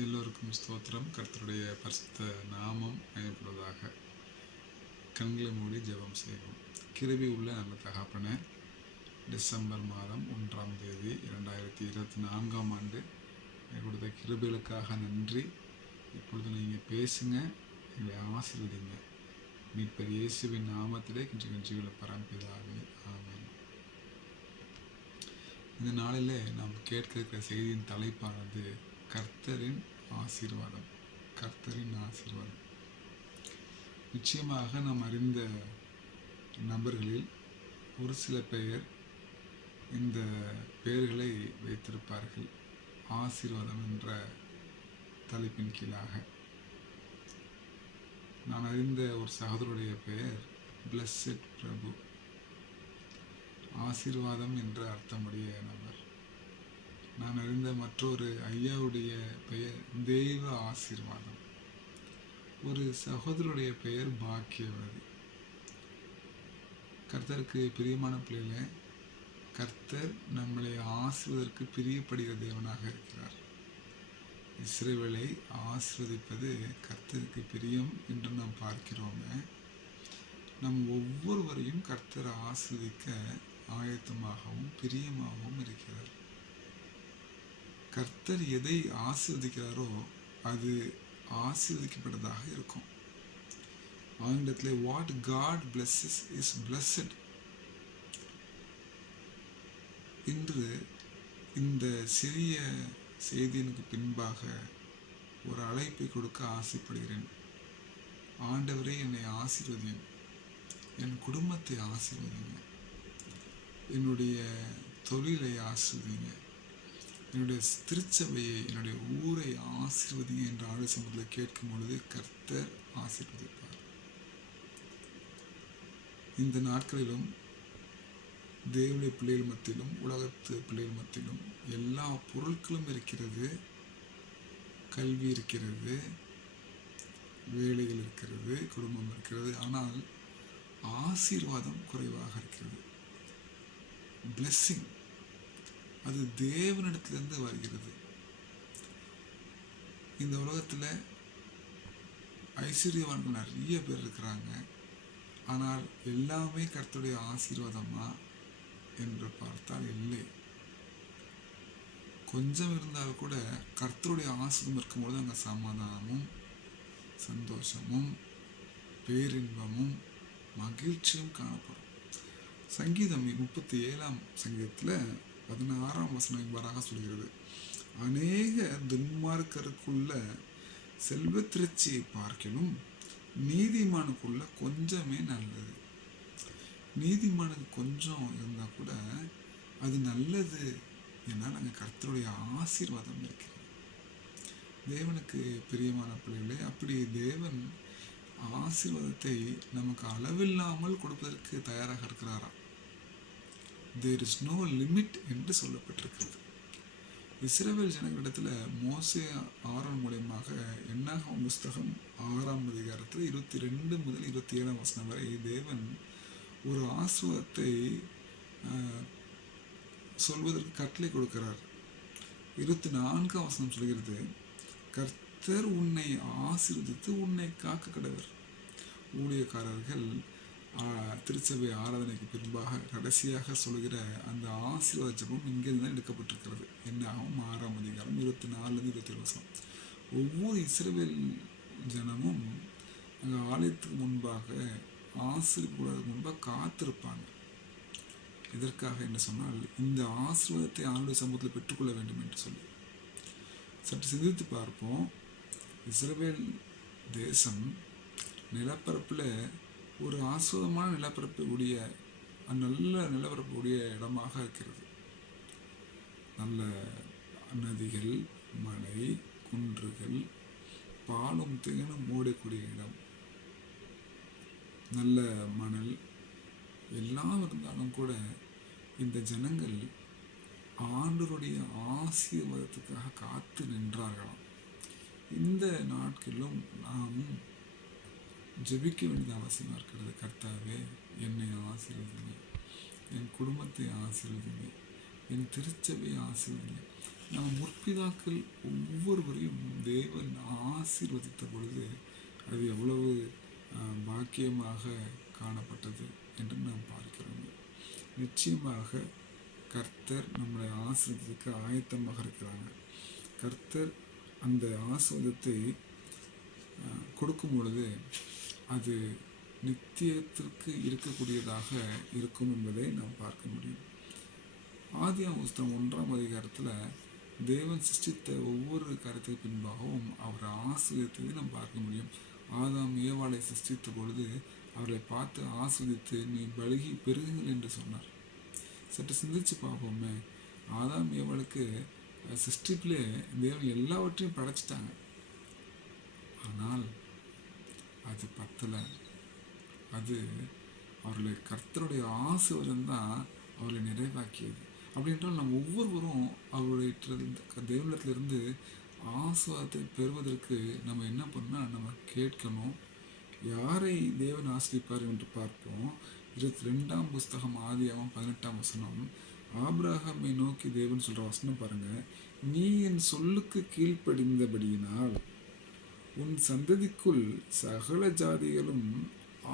எல்லோருக்கும் ஸ்தோத்திரம். கர்த்தருடைய பரிசுத்த நாமம் மகிமைப்படுவதாக. கண்களை மூடி ஜெபம் செய்வோம். கிருபை உள்ள நல்ல தகப்பனே, டிசம்பர் மாதம் 1ஆம் தேதி 2024ஆம் ஆண்டு கொடுத்த கிருபைகளுக்காக நன்றி. இப்பொழுது நீங்கள் பேசுங்க, எங்களை ஆசீர்வதிங்க. மீட்பர் இயேசுவின் நாமத்திலே கிஞ்சுகளை பரம்பிதாவே, ஆமென். இந்த நாளிலே நாம் கேட்க இருக்கிற செய்தியின் தலைப்பானது கர்த்தரின் ஆசீர்வாதம். கர்த்தரின் ஆசீர்வாதம். நிச்சயமாக நாம் அறிந்த நபர்களில் ஒரு சில பெயர் இந்த பெயர்களை வைத்திருப்பார்கள். ஆசீர்வாதம் என்ற தலைப்பின் கீழாக நான் அறிந்த ஒரு சகோதரருடைய பெயர் பிளஸ்ஸட் பிரபு. ஆசீர்வாதம் என்ற அர்த்தமுடைய நபர். நான் அறிந்த மற்றொரு ஐயாவுடைய பெயர் தெய்வ ஆசீர்வாதம். ஒரு சகோதரருடைய பெயர் பாக்கியவதி. கர்த்தருக்கு பிரியமான பிள்ளைகளே, கர்த்தர் நம்மளை ஆசீர்வதற்கு பிரியப்படுகிற தேவனாக இருக்கிறார். இஸ்ரவேலை ஆசீர்வதிப்பது கர்த்தருக்கு பிரியம் என்று நாம் பார்க்கிறோமே. நம் ஒவ்வொருவரையும் கர்த்தர் ஆசீர்வதிக்க ஆயத்தமாகவும் பிரியமாகவும் இருக்கிறார். கர்த்தர் எதை ஆசீர்வதிக்கிறாரோ அது ஆசீர்வதிக்கப்பட்டதாக இருக்கும். ஆங்கிலத்தில் what god blesses is blessed. இன்று இந்த சிறிய செய்தியினுக்கு பின்பாக ஒரு அழைப்பை கொடுக்க ஆசைப்படுகிறேன். ஆண்டவரே, என்னை ஆசீர்வதியும், என் குடும்பத்தை ஆசீர்வதிங்க, என்னுடைய தொழிலை ஆசீர்வதிங்க, என்னுடைய திருச்சபையை, என்னுடைய ஊரை ஆசீர்வதிங்க என்ற ஆண்டு சமூகத்தில் கேட்கும் பொழுது கர்த்தர் ஆசீர்வதிப்பார். இந்த நாட்களிலும் தேவனுடைய பிள்ளைகள் மத்தியிலும் உலகத்து பிள்ளைகள் மத்தியிலும் எல்லா பொருட்களும் இருக்கிறது. கல்வி இருக்கிறது, வேலைகள் இருக்கிறது, குடும்பம் இருக்கிறது. ஆனால் ஆசீர்வாதம் குறைவாக இருக்கிறது. பிளெஸ்ஸிங் அது தேவனிடத்திலிருந்து வருகிறது. இந்த உலகத்தில் ஐஸ்வர்யவான்கள் நிறைய பேர் இருக்கிறாங்க. ஆனால் எல்லாமே கர்த்தருடைய ஆசீர்வாதமா என்று பார்த்தால் இல்லை. கொஞ்சம் இருந்தால் கூட கர்த்தருடைய ஆசீர்வாதம் இருக்கும்போது அங்கே சமாதானமும் சந்தோஷமும் பேரின்பமும் மகிழ்ச்சியும் காணப்படும். சங்கீதம் 37ஆம் சங்கீதத்தில் 16ஆம் வசனம் இவ்வாறாக சொல்கிறது: அநேக துன்மார்க்கருக்குள்ள செல்வத்திரட்சியை பார்க்கிலும் நீதிமானுக்குள்ள கொஞ்சமே நல்லது. நீதிமானுக்கு கொஞ்சம் இருந்தால் கூட அது நல்லது. ஏன்னா நாங்கள் கர்த்தருடைய ஆசீர்வாதம் இருக்கிறது. தேவனுக்கு பிரியமான பிள்ளைகளே, அப்படி தேவன் ஆசீர்வாதத்தை நமக்கு அளவில்லாமல் கொடுப்பதற்கு தயாராக இருக்கிறாராம். தேர் இஸ் நோ லிமிட் என்று சொல்லப்பட்டிருக்கிறது. இஸ்ரவேல் ஜனங்களிடத்தில் மோசே ஆரோன் மூலமாக என்னாகமம் புஸ்தகம் 6ஆம் அதிகாரத்தில் 22 முதல் 27ஆம் வசனம் வரை தேவன் ஒரு ஆசீர்வாதத்தை சொல்வதற்கு கட்டளை கொடுக்கிறார். 24ஆம் வசனம் சொல்கிறது: கர்த்தர் உன்னை ஆசீர்வதித்து உன்னை காக்க கடவர். ஊழியக்காரர்கள் திருச்சபை ஆராதனைக்கு பின்பாக கடைசியாக சொல்கிற அந்த ஆசீர்வாத ஜெபம் இங்கிருந்து தான் எடுக்கப்பட்டிருக்கிறது. என்னாகும் 6ஆம் அதிகாரம் 24 27 வசனம். ஒவ்வொரு இஸ்ரவேல் ஜனமும் அங்கே ஆலயத்துக்கு முன்பாக ஆசீர்வாதத்துக்கு முன்பாக காத்திருப்பாங்க. எதற்காக என்று சொன்னால், இந்த ஆசீர்வாதத்தை ஆண்டுடைய சமூகத்தில் பெற்றுக்கொள்ள வேண்டும் என்று சொல்லி. சற்று சிந்தித்து பார்ப்போம். இஸ்ரவேல் தேசம் நிலப்பரப்பில் ஒரு ஆஸ்வதமான நிலப்பரப்பு உடைய நல்ல நிலப்பரப்பு உடைய இடமாக இருக்கிறது. நல்ல நதிகள், மலை, குன்றுகள், பாலும் தேனும் ஓடக்கூடிய இடம், நல்ல மணல் எல்லாம் இருந்தாலும் கூட இந்த ஜனங்கள் ஆண்டவருடைய ஆசீர்வாதத்துக்காக காத்து நின்றார்களாம். இந்த நாட்களிலும் நாமும் ஜெபிக்க வேண்டியது அவசியமாக இருக்கிறது. கர்த்தாவே, என்னை ஆசீர்வதிங்க, என் குடும்பத்தை ஆசீர்வதிங்க, என் திருச்சபையை ஆசீர்வதிங்க. நம்ம முற்பிதாக்கள் ஒவ்வொருவரையும் தேவன் ஆசீர்வதித்த பொழுது அது எவ்வளவு பாக்கியமாக காணப்பட்டது என்று நாம் பார்க்கிறோம். நிச்சயமாக கர்த்தர் நம்மளை ஆசீர்வதிக்க ஆயத்தமாக இருக்கிறாங்க. கர்த்தர் அந்த ஆசீர்வாதத்தை கொடுக்கும் பொழுது அது நித்தியத்திற்கு இருக்கக்கூடியதாக இருக்கும் என்பதை நாம் பார்க்க முடியும். ஆதியாகமம் புஸ்தகம் 1ஆம் அதிகாரத்தில் தேவன் சிருஷ்டித்த ஒவ்வொரு காரியத்துக்கு பின்பாகவும் அவரை ஆசீர்வதித்ததை நாம் பார்க்க முடியும். ஆதாம் ஏவாளை சிருஷ்டித்த பொழுது அவரை பார்த்து ஆசீர்வதித்து நீ பலுகி பெருகுங்கள் என்று சொன்னார். சற்று சிந்திச்சு பார்ப்போமே, ஆதாம் ஏவாளுக்கு சிருஷ்டிப்பிலே தேவன் எல்லாவற்றையும் படைச்சிட்டாங்க. ஆனால் அது பத்தலை. அது அவர்களை கர்த்தருடைய ஆசீர்வாதம் தான் அவர்களை நிறைவாக்கியது. அப்படின்றால் நம்ம ஒவ்வொருவரும் அவருடைய தேவனிடத்திலிருந்து ஆசீர்வாதத்தை பெறுவதற்கு நம்ம என்ன பண்ணால் நம்ம கேட்கணும். யாரை தேவன் ஆசீர்வதிப்பார் என்று பார்ப்போம். 22ஆம் புஸ்தகம் ஆதியாகமம் 18ஆம் வசனம். ஆபிரகாமை நோக்கி தேவன் சொல்ற வசனம் பாருங்க. நீ என் சொல்லுக்கு கீழ்ப்படிந்தபடியினால் உன் சந்ததிக்குள் சகல ஜாதிகளும்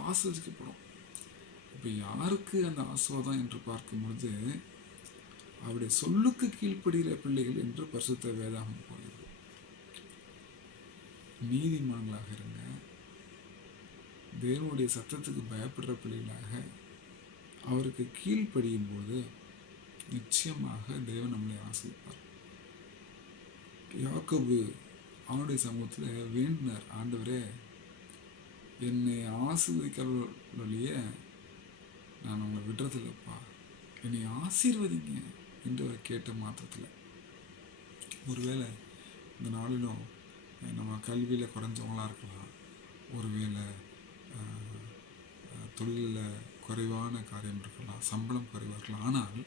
ஆசீர்வதிக்கப்படும். இப்போ யாருக்கு அந்த ஆசீர்வாதம் என்று பார்க்கும் பொழுது அவருடைய சொல்லுக்கு கீழ்ப்படுகிற பிள்ளைகள் என்று பரிசுத்த வேதாகமம் போகிறது. நீதிமான்களாக இருங்க, தேவனுடைய சத்தத்துக்கு பயப்படுற பிள்ளைகளாக அவருக்கு கீழ்ப்படியும் போது நிச்சயமாக தேவன் நம்மளை ஆசீர்வதிப்பார். யாக்கோபு அவனுடைய சமூகத்தில் வேண்டினார், ஆண்டவரே என்னை ஆசீர்வதிக்கிறவர்களையே நான் உங்களை விடுறதில்லப்பா, என்னை ஆசீர்வதிங்க என்று அவர் கேட்ட மாத்திரத்தில். ஒருவேளை இந்த நாளிலும் நம்ம கல்வியில் குறைஞ்சவங்களாக இருக்கலாம், ஒருவேளை தொழிலில் குறைவான காரியம் இருக்கலாம், சம்பளம் குறைவாக இருக்கலாம். ஆனால்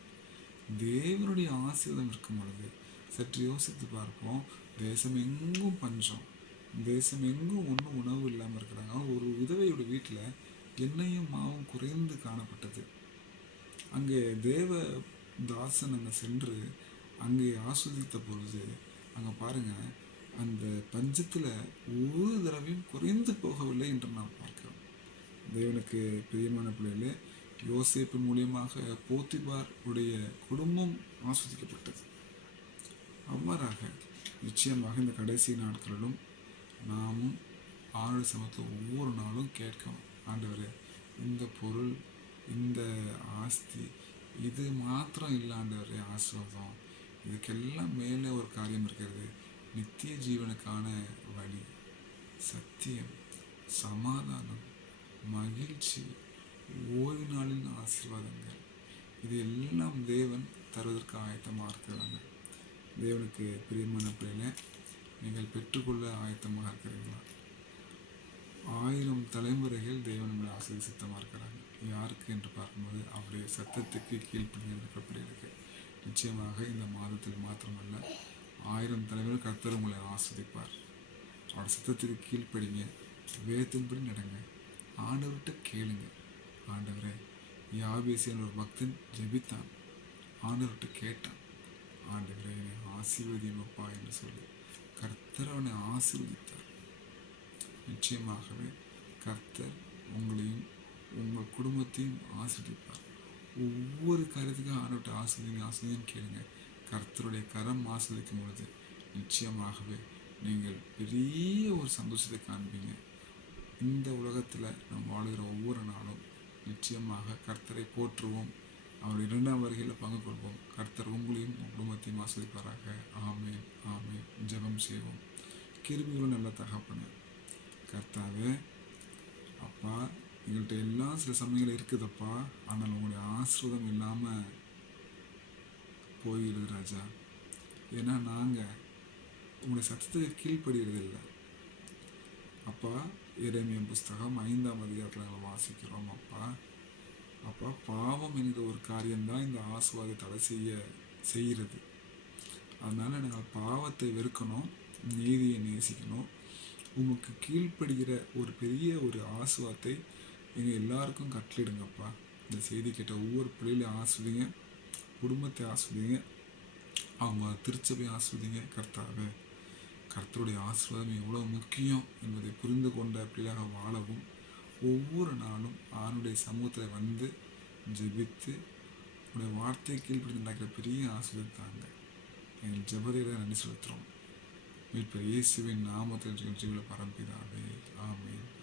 தேவனுடைய ஆசீர்வாதம் இருக்கும் பொழுது சற்று யோசித்து பார்ப்போம். தேசம் எங்கும் பஞ்சம், தேசம் எங்கும் ஒன்றும் உணவு இல்லாமல் இருக்கிறாங்க. ஒரு விதவையோட வீட்டில் எண்ணெயும் மாவும் குறைந்து காணப்பட்டது. அங்கே தேவ தாசன் அங்கே சென்று அங்கே ஆஸ்வதித்த பொழுது அங்கே பாருங்கள், அந்த பஞ்சத்தில் ஒரு தடவையும் குறைந்து போகவில்லை என்று நாம் பார்க்கிறோம். தேவனுக்கு பிரியமான பிள்ளைகளே, யோசேப்பு மூலியமாக போத்திபார் உடைய குடும்பம் ஆஸ்வதிக்கப்பட்டது. அவ்வாறாக நிச்சயமாக இந்த கடைசி நாட்களிலும் நாமும் ஆண்டு சமத்தில் ஒவ்வொரு நாளும் கேட்கணும், ஆண்டவரே இந்த பொருள், இந்த ஆஸ்தி, இது மாத்திரம் இல்லை ஆண்டவரே ஆசீர்வாதம், இதுக்கெல்லாம் மேலே ஒரு காரியம் இருக்கிறது. நித்திய ஜீவனுக்கான வழி, சத்தியம், சமாதானம், மகிழ்ச்சி, ஓய்வு நாளின் ஆசீர்வாதங்கள், இது எல்லாம் தேவன் தருவதற்கு ஆயத்தமாக இருக்கிறாங்க. தேவனுக்கு பிரியமான பிள்ளைகளை, நீங்கள் பெற்றுக்கொள்ள ஆயத்தமாக இருக்கிறீங்களா? 1000 தலைமுறைகள் தேவன் நம்மளை ஆசீர்வதிக்க சித்தமாக இருக்கிறாங்க. யாருக்கு என்று பார்க்கும்போது அவருடைய சத்தத்துக்கு கீழ்ப்படிந்திருக்கிற பிள்ளைகளுக்கு. நிச்சயமாக இந்த மாதத்தில் மாத்திரமல்ல, 1000 தலைமுறை கர்த்தர் உங்களை ஆஸ்வதிப்பார். அவருடைய சத்தத்துக்கு கீழ்ப்படிங்க, வேதத்தின்படி நடங்க, ஆண்டவர்கிட்ட கேளுங்க. ஆண்டவரே, யாபேசியான ஒரு பக்தன் ஜெபித்தான், ஆண்டவர்கிட்ட கேட்டான், ஆண்டவரே என்னை ஆசீர்வதியமப்பா என்று சொல்லி கர்த்தர் அவனை ஆசீர்வதித்தார். நிச்சயமாகவே கர்த்தர் உங்களையும் உங்கள் குடும்பத்தையும் ஆசீர்வதிப்பார். ஒவ்வொரு காரியத்துக்கும் ஆண்டவர்கிட்ட ஆசீர்வதின்னு கேளுங்க. கர்த்தருடைய கரம் ஆசீர்வதிக்கும் பொழுது நிச்சயமாகவே நீங்கள் பெரிய ஒரு சந்தோஷத்தை காண்பீங்க. இந்த உலகத்தில் நாம் வாழுகிற ஒவ்வொரு நாளும் நிச்சயமாக கர்த்தரை போற்றுவோம், அவர் 2ஆம் வருகையில் பங்கு கொள்வோம். கர்த்தர் உங்களையும் குடும்பத்தையும் ஆசீர்வதிப்பாராக. ஆமென், ஆமென். ஜெபம் செய்வோம். கிருபையுள்ள நல்ல தகப்பனே, கர்த்தாவே, அப்பா, எங்கள்கிட்ட எல்லாம் சில சமயங்கள் இருக்குதப்பா, ஆனால் உங்களுடைய ஆசீர்வாதம் இல்லாமல் போயிடுது ராஜா. ஏன்னா நாங்கள் உங்களுடைய சத்தத்துக்கு கீழ்ப்படுகிறதில்லை அப்பா. எரேமியா புஸ்தகம் 5ஆம் அதிகாரத்தில் நாங்கள் வாசிக்கிறோம் அப்பா. அப்பா, பாவம் என்கிற ஒரு காரியம்தான் இந்த ஆசீர்வாதத்தை தடை செய்கிறது. அதனால் நாங்கள் பாவத்தை வெறுக்கணும், நீதியை நேசிக்கணும், உமக்கு கீழ்ப்படுகிற ஒரு பெரிய ஒரு ஆசீர்வாதத்தை எங்கள் எல்லாருக்கும் கட்டளிடுங்கப்பா. இந்த செய்தி கேட்ட ஒவ்வொரு பிள்ளைகளையும் ஆஸ்வதிங்க, குடும்பத்தை ஆஸ்வதிங்க, அவங்க திருச்சபை ஆசிர்வதிங்க கர்த்தாவே. கர்த்தருடைய ஆசீர்வாதம் எவ்வளவு முக்கியம் என்பதை புரிந்து கொண்ட பிள்ளையாக வாழவும், ஒவ்வொரு நாளும் ஆணுடைய சமூகத்தில் வந்து ஜெபித்து உடைய வார்த்தை கீழ்ப்படி நடக்கிற பெரிய ஆசீர்வதித்தாங்க. எங்கள் ஜெபரையில நன்றி செலுத்துகிறோம். மீட்பர் இயேசுவின் நாமத்தில் ஜெபங்களை பரம்பிதாவே. ஆமென்.